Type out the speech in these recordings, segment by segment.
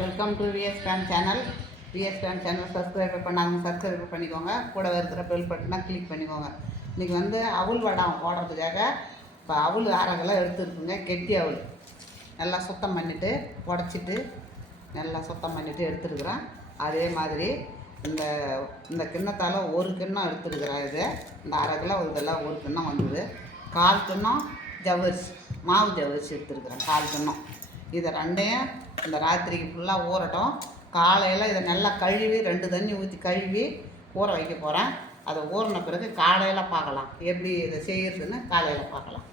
Welcome to VS fan channel. VS fan channel subscribe பண்ணாங்க, subscribe பண்ணிக்கோங்க. கூட இருக்கிற பெல் பட்டனை கிளிக் பண்ணிக்கோங்க. இன்றைக்கி வந்து அவுள் வடம் போடுறதுக்காக இப்போ அவுள் அரைக்கெல்லாம் எடுத்துருக்குங்க. கெட்டி அவுள் நல்லா சுத்தம் பண்ணிவிட்டு உடச்சிட்டு நல்லா சுத்தம் பண்ணிவிட்டு எடுத்துருக்குறேன். அதே மாதிரி இந்த இந்த கிண்ணத்தால் ஒரு கிண்ணம் எடுத்துருக்குறேன். இது இந்த அரை கிலோ இதெல்லாம் ஒரு கிண்ணம் வந்தது. 1/4 கிண்ணம் ஜவ்வரிசி, மாவு ஜவ்வரிசி எடுத்துருக்குறேன் 1/4 கிண்ணம். இதை ரெண்டையும் இந்த ராத்திரிக்கு ஃபுல்லாக ஊறட்டும். காலையில் இதை நல்லா கழுவி 2 தண்ணி ஊற்றி கழுவி ஊற வைக்க போகிறேன். அதை ஊறின பிறகு காலையில் பார்க்கலாம் எப்படி இதை செய்கிறதுன்னு. காலையில் பார்க்கலாம்.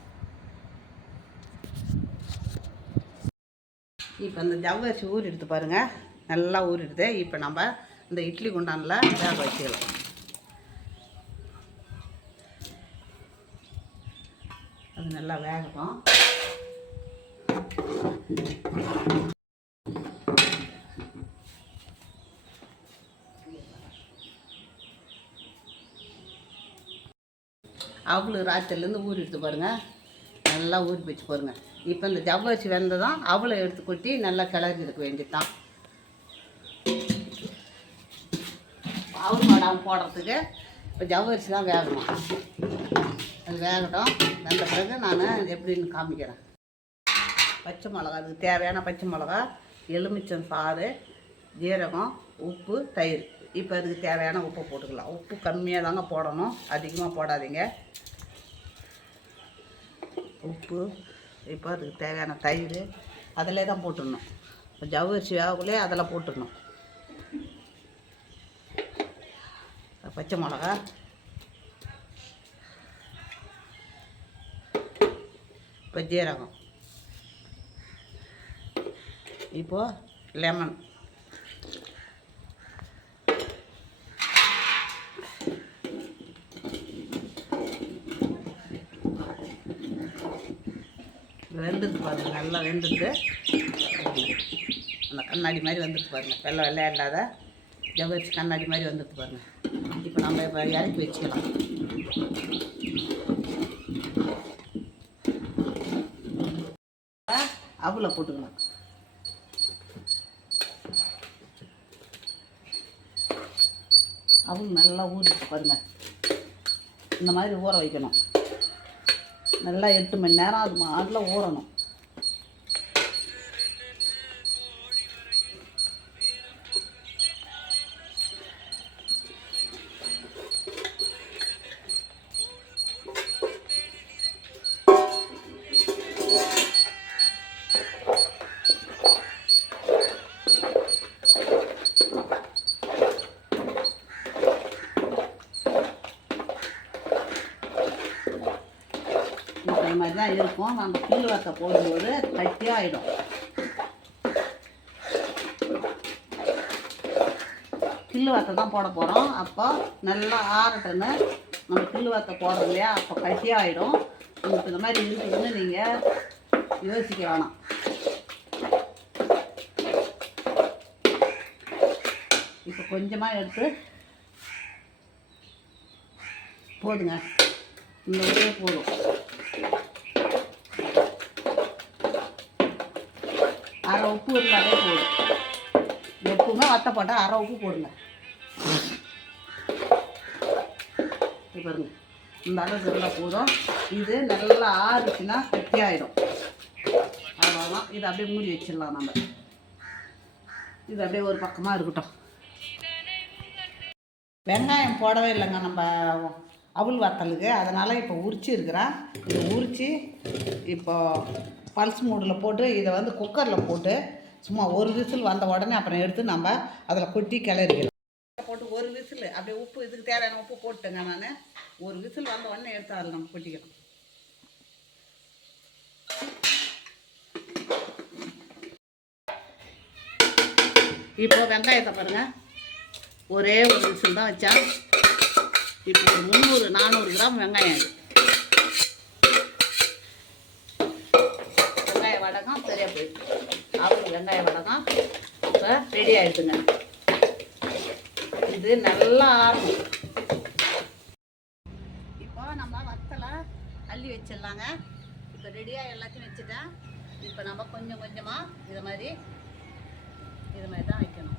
இப்போ இந்த ஜவ்வரிசி ஊறி எடுத்து பாருங்கள், நல்லா ஊறிடுது. இப்போ நம்ம இந்த இட்லி குண்டானில் வேக வச்சுக்கலாம். அது நல்லா வேகட்டும். அவ்வளோ ராத்திரிலேருந்து ஊறி எடுத்து பாருங்கள், நல்லா ஊறி வச்சு பாருங்கள். இப்போ இந்த ஜவ்வரிசி வெந்ததான் அவ்வளோ எடுத்து கொட்டி நல்லா கிளறி இருக்க வேண்டியது தான். அவுள் வடம் போடுறதுக்கு இப்போ ஜவ்வரிசி தான் வேகணும். அது வேகட்டும். வெந்த பிறகு நான் எப்படின்னு காமிக்கிறேன். பச்சை மிளகா, அதுக்கு தேவையான பச்சை மிளகா, எலுமிச்சம் சாறு, ஜீரகம், உப்பு, தயிர். இப்போ அதுக்கு தேவையான உப்பு போட்டுக்கலாம். உப்பு கம்மியாக தாங்க போடணும், அதிகமாக போடாதீங்க. உப்பு, இப்போ அதுக்கு தேவையான தயிர் அதிலே தான் போட்டுடணும். இப்போ ஜவ்வரிசி வேகக்குள்ளே அதில் போட்டுடணும். பச்சை மிளகா, இப்போ ஜீரகம், இப்போது லெமன், வெந்துட்டு பாருங்கள். நல்லா வெந்துட்டு அந்த கண்ணாடி மாதிரி வந்துட்டு பாருங்கள். வெள்ளையாக இல்லாத ஜவ்வரிசி கண்ணாடி மாதிரி வந்துட்டு பாருங்கள். இப்போ நம்ம இப்போ இறக்கி வச்சுக்கலாம். அவுளை போட்டுக்கலாம். அவுள் நல்லா ஊறிட்டு பாருங்கள். இந்த மாதிரி ஊற வைக்கணும். நல்லா 8 மணி நேரம் அது அதில் ஊறணும். இந்த மாதிரி தான் இருக்கும். நம்ம கில்லு வத்த போடும்போது கட்டியாகிடும். கில்லு வத்தை தான் போட போகிறோம். அப்போ நல்லா ஆறட்டுன்னு நம்ம கில்லு வத்தை போடுறோம் இல்லையா, அப்போ கட்டியாகிடும். உங்களுக்கு இந்த மாதிரி இருக்குதுன்னு நீங்கள் யோசிக்க வேணாம். இப்போ கொஞ்சமாக எடுத்து போடுங்க. இந்த உப்பே போதும். அரை உப்பு இருந்தாலே போதும். எப்பவுமே வத்த போட்டால் அரை உப்பு போடுங்க. பாருங்க, இந்த அளவுக்கு இருந்தால் போதும். இது நல்லா ஆறுச்சுன்னா கட்டியாயிடும். அவ்வளோதான். இதை அப்படியே மூடி வச்சிடலாம். நம்ம இது அப்படியே ஒரு பக்கமாக இருக்கட்டும். வெங்காயம் போடவே இல்லைங்க நம்ம அவுள் வத்தலுக்கு. அதனால் இப்போ உரிச்சு இருக்கிறேன். இதை உரித்து இப்போ பல்ஸ் மூடில் போட்டு இதை வந்து குக்கரில் போட்டு சும்மா ஒரு விசில் வந்த உடனே அப்புறம் எடுத்து நம்ம அதில் கொட்டி கிளறிக்கலாம். போட்டு ஒரு விசில் அப்படியே உப்பு இதுக்கு தேவையான உப்பு போட்டுங்க. நான் ஒரு விசில் வந்த உடனே எடுத்து அதில் நம்ம கொட்டிக்கலாம். இப்போ வெங்காயத்தை பாருங்கள், ஒரே ஒரு விசில் தான் வச்சா. இப்போ ஒரு 300-400 கிராம் வெங்காயம். வெங்காய வடகம் சரியாக போயிடுச்சு. அப்புறம் வெங்காய வடகம் இப்போ ரெடி ஆகிடுதுங்க. இது நல்லா ஆறணும். இப்போ நம்ம வத்தலை அள்ளி வச்சிடலாங்க. இப்போ ரெடியாக எல்லாத்தையும் வச்சுட்டேன். இப்போ நம்ம கொஞ்சம் கொஞ்சமாக இதை மாதிரி இது மாதிரி தான் வைக்கணும்.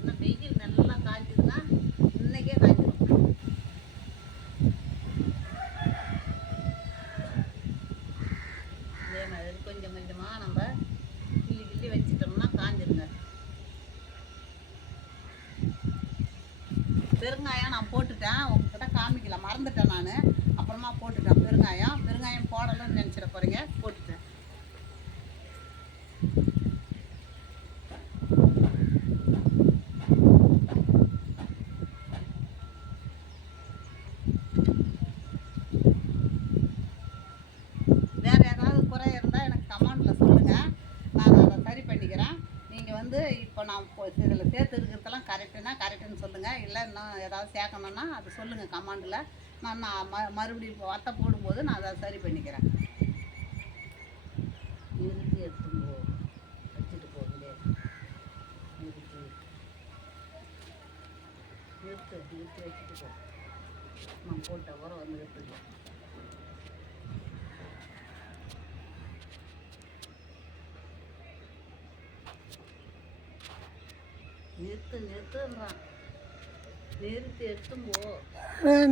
இன்னும் வெயில் நல்லா காய்ச்சதுன்னா இன்னைக்கே காய்ச்சிடும். இதே மாதிரி கொஞ்சம் கொஞ்சமாக நம்ம கிள்ளி கிள்ளி வச்சிட்டோம்னா காஞ்சிருங்க. பெருங்காயம் நான் போட்டுட்டேன், உங்ககிட்ட காமிக்கல, மறந்துட்டேன் நான். அப்புறமா போட்டுட்டேன் பெருங்காயம் போடலன்னு நினச்சிட போகிறீங்க, போட்டுட்டேன். வேறு ஏதாவது குறை இருந்தால் எனக்கு கமெண்டில் சொல்லுங்கள், நான் அதை சரி பண்ணிக்கிறேன். நீங்கள் வந்து இப்போ நான் இதில் சேர்த்து இருக்கிறதெல்லாம் கரெக்டுன்னு சொல்லுங்கள். இல்லை இன்னும் ஏதாவது சேர்க்கணுன்னா அது சொல்லுங்கள் கமெண்டில். நான் மறுபடியும் வத்தை போடும்போது நான் அதை சரி பண்ணிக்கிறேன். நிறுத்தி எடுத்து வச்சுட்டு போகுது. நிறுத்தி வச்சுட்டு போ. நான் போட்ட உரம் வந்து எடுத்துக்கலாம். நிறுத்துன்றான். நிறுத்தி எடுத்தும் போ.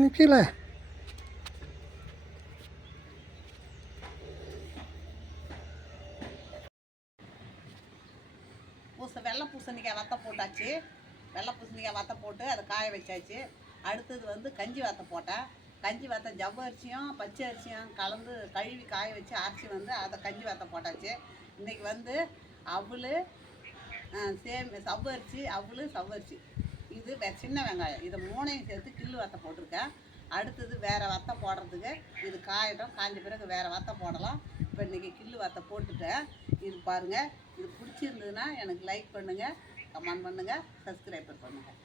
நிற்கல. வெள்ளை பூசணிக்காய் வத்தை போட்டாச்சு. வெள்ளை பூசணிக்காய் வத்தை போட்டு அதை காய வச்சாச்சு. அடுத்தது வந்து கஞ்சி வத்தை போட்டேன். கஞ்சி வத்தை ஜவ்வ அரிசியும் பச்சை அரிசியும் கலந்து கழுவி காய வச்சு அரைச்சி வந்து அதை கஞ்சி வத்தை போட்டாச்சு. இன்றைக்கி வந்து அவல் சவ்வரிசி சவ்வரிசி இது சின்ன வெங்காயம் இது மூணையும் சேர்த்து கிள்ளு வத்தை போட்டிருக்கேன். அடுத்தது வேறு வத்தை போடுறதுக்கு இது காயிடும், காய்ஞ்ச பிறகு வேறு வத்தை போடலாம். இப்போ இன்றைக்கி கிள்ளு வத்தை போட்டுட்டேன். இது பாருங்கள், இது பிடிச்சிருந்ததுன்னா எனக்கு லைக் பண்ணுங்கள், கமெண்ட் பண்ணுங்கள், சப்ஸ்கிரைப் பண்ணுங்கள்.